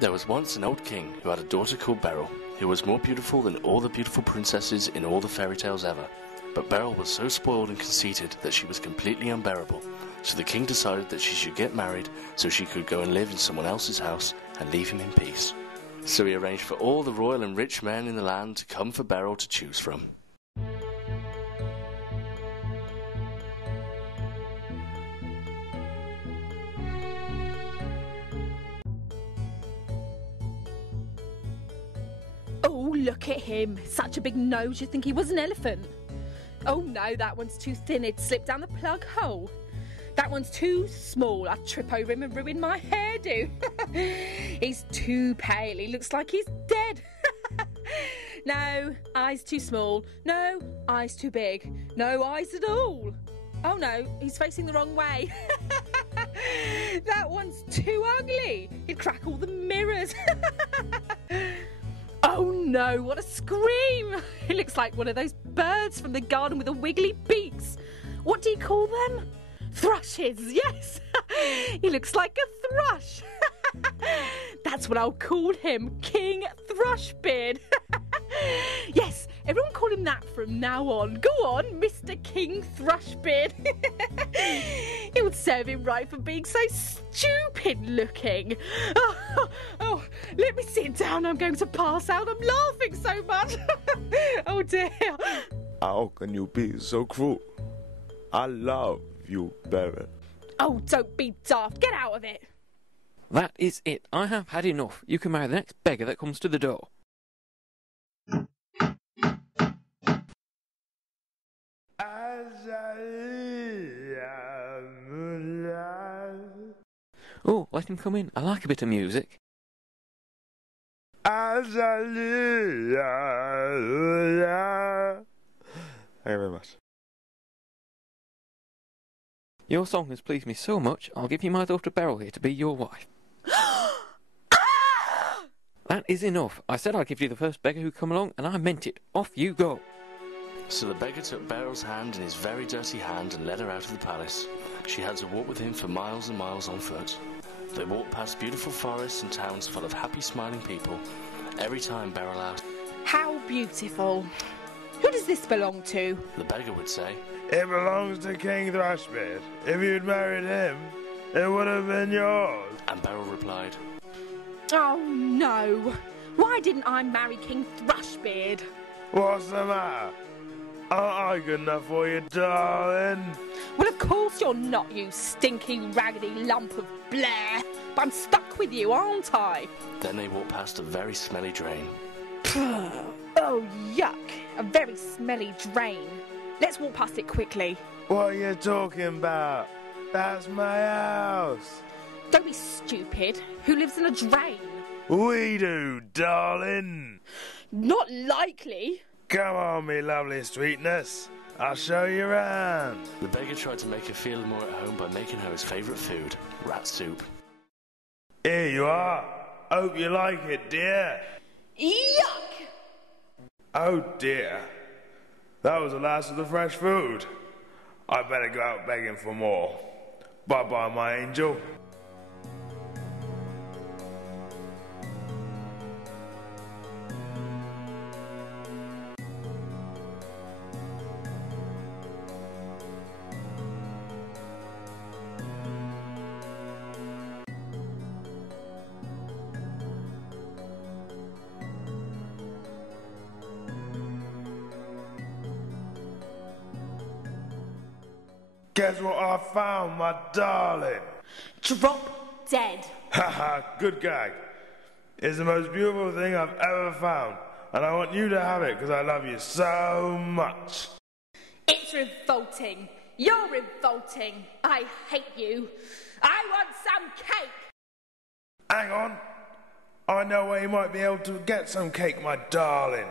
There was once an old king who had a daughter called Beryl, who was more beautiful than all the beautiful princesses in all the fairy tales ever. But Beryl was so spoiled and conceited that she was completely unbearable, so the king decided that she should get married so she could go and live in someone else's house and leave him in peace. So he arranged for all the royal and rich men in the land to come for Beryl to choose from. Oh, look at him. Such a big nose, you'd think he was an elephant. Oh no, that one's too thin, it'd slip down the plug hole. That one's too small, I'd trip over him and ruin my hairdo. He's too pale, he looks like he's dead. No, eyes too small. No, eyes too big. No eyes at all. Oh no, he's facing the wrong way. That one's too ugly. He'd crack all the mirrors. Oh no, what a scream! He looks like one of those birds from the garden with the wiggly beaks. What do you call them? Thrushes, yes! He looks like a thrush. That's what I'll call him, King Thrushbeard. Yes, everyone call him that from now on. Go on, Mr. King Thrushbeard. It would serve him right for being so stupid looking. Oh, let me sit down. I'm going to pass out. I'm laughing so much. Oh dear. How can you be so cruel? I love you, Beryl. Oh, don't be daft. Get out of it. That is it. I have had enough. You can marry the next beggar that comes to the door. Oh, let him come in. I like a bit of music. Thank you very much. Your song has pleased me so much, I'll give you my daughter Beryl here to be your wife. That is enough. I said I'd give you the first beggar who come along, and I meant it. Off you go. So the beggar took Beryl's hand in his very dirty hand and led her out of the palace. She had to walk with him for miles and miles on foot. They walked past beautiful forests and towns full of happy, smiling people. Every time Beryl asked, How beautiful. Who does this belong to? the beggar would say, It belongs to King Thrushbeard. If you'd married him, it would have been yours. and Beryl replied, Oh no. Why didn't I marry King Thrushbeard? What's the matter? Aren't I good enough for you, darling? Well, of course you're not, you stinky, raggedy lump of Blair. But I'm stuck with you, aren't I? Then they walked past a very smelly drain. Oh, yuck. A very smelly drain. Let's walk past it quickly. What are you talking about? That's my house. Don't be stupid. Who lives in a drain? We do, darling. Not likely. Come on, me lovely sweetness. I'll show you around. The beggar tried to make her feel more at home by making her his favourite food, rat soup. Here you are. Hope you like it, dear. Yuck! Oh, dear. That was the last of the fresh food. I better go out begging for more. Bye-bye, my angel. Guess what I found, my darling? Drop dead. Haha, good gag. It's the most beautiful thing I've ever found, and I want you to have it because I love you so much. It's revolting. You're revolting. I hate you. I want some cake. Hang on. I know where you might be able to get some cake, my darling.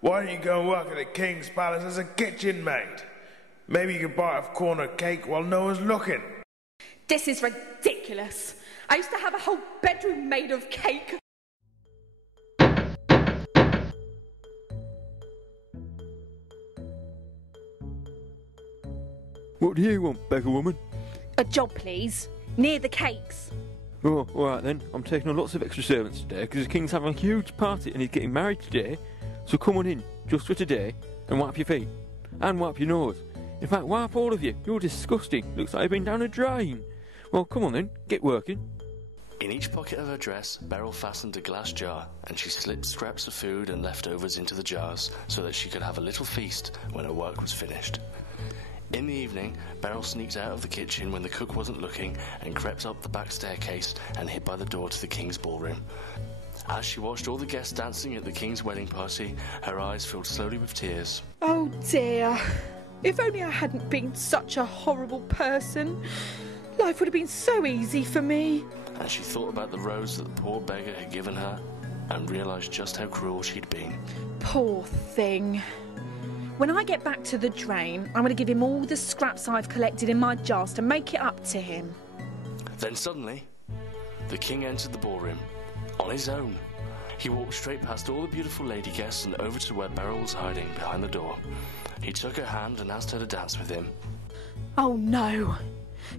Why don't you go and work at the King's Palace as a kitchen maid? Maybe you could buy a corner cake while no one's looking. This is ridiculous. I used to have a whole bedroom made of cake. What do you want, beggar woman? A job, please. Near the cakes. Oh, alright then. I'm taking on lots of extra servants today because the king's having a huge party and he's getting married today. So come on in, just for today, and wipe your feet. And wipe your nose. In fact, wipe all of you. You're disgusting. Looks like you've been down a drain. Well, come on then, get working. In each pocket of her dress, Beryl fastened a glass jar, and she slipped scraps of food and leftovers into the jars so that she could have a little feast when her work was finished. In the evening, Beryl sneaked out of the kitchen when the cook wasn't looking and crept up the back staircase and hid by the door to the king's ballroom. As she watched all the guests dancing at the king's wedding party, her eyes filled slowly with tears. Oh dear. If only I hadn't been such a horrible person. Life would have been so easy for me. And she thought about the rose that the poor beggar had given her and realised just how cruel she'd been. Poor thing. When I get back to the drain, I'm going to give him all the scraps I've collected in my jars to make it up to him. Then suddenly, the king entered the ballroom, on his own. He walked straight past all the beautiful lady guests and over to where Beryl was hiding behind the door. He took her hand and asked her to dance with him. Oh no.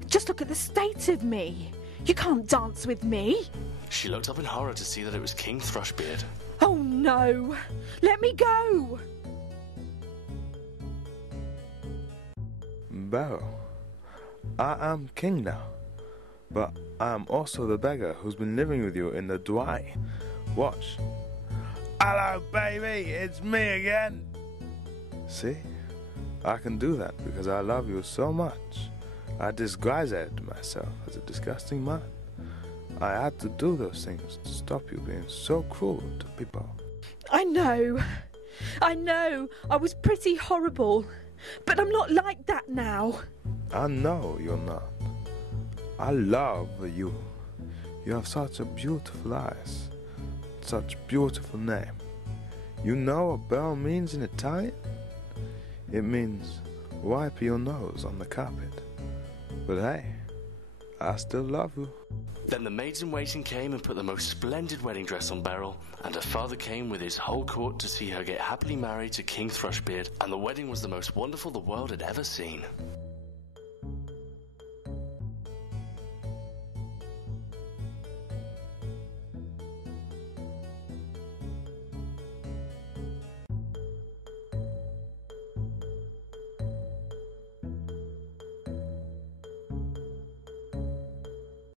Just look at the state of me. You can't dance with me. She looked up in horror to see that it was King Thrushbeard. Oh no. Let me go. Beryl, I am king now, but I am also the beggar who's been living with you in the dway. Watch. Hello, baby, it's me again. See, I can do that because I love you so much. I disguised myself as a disgusting man. I had to do those things to stop you being so cruel to people. I know. I was pretty horrible. But I'm not like that now. I know you're not. I love you. You have such a beautiful eyes. Such beautiful name. You know what Beryl means in Italian? It means wipe your nose on the carpet. But hey, I still love you. Then the maids-in-waiting came and put the most splendid wedding dress on Beryl, and her father came with his whole court to see her get happily married to King Thrushbeard, and the wedding was the most wonderful the world had ever seen.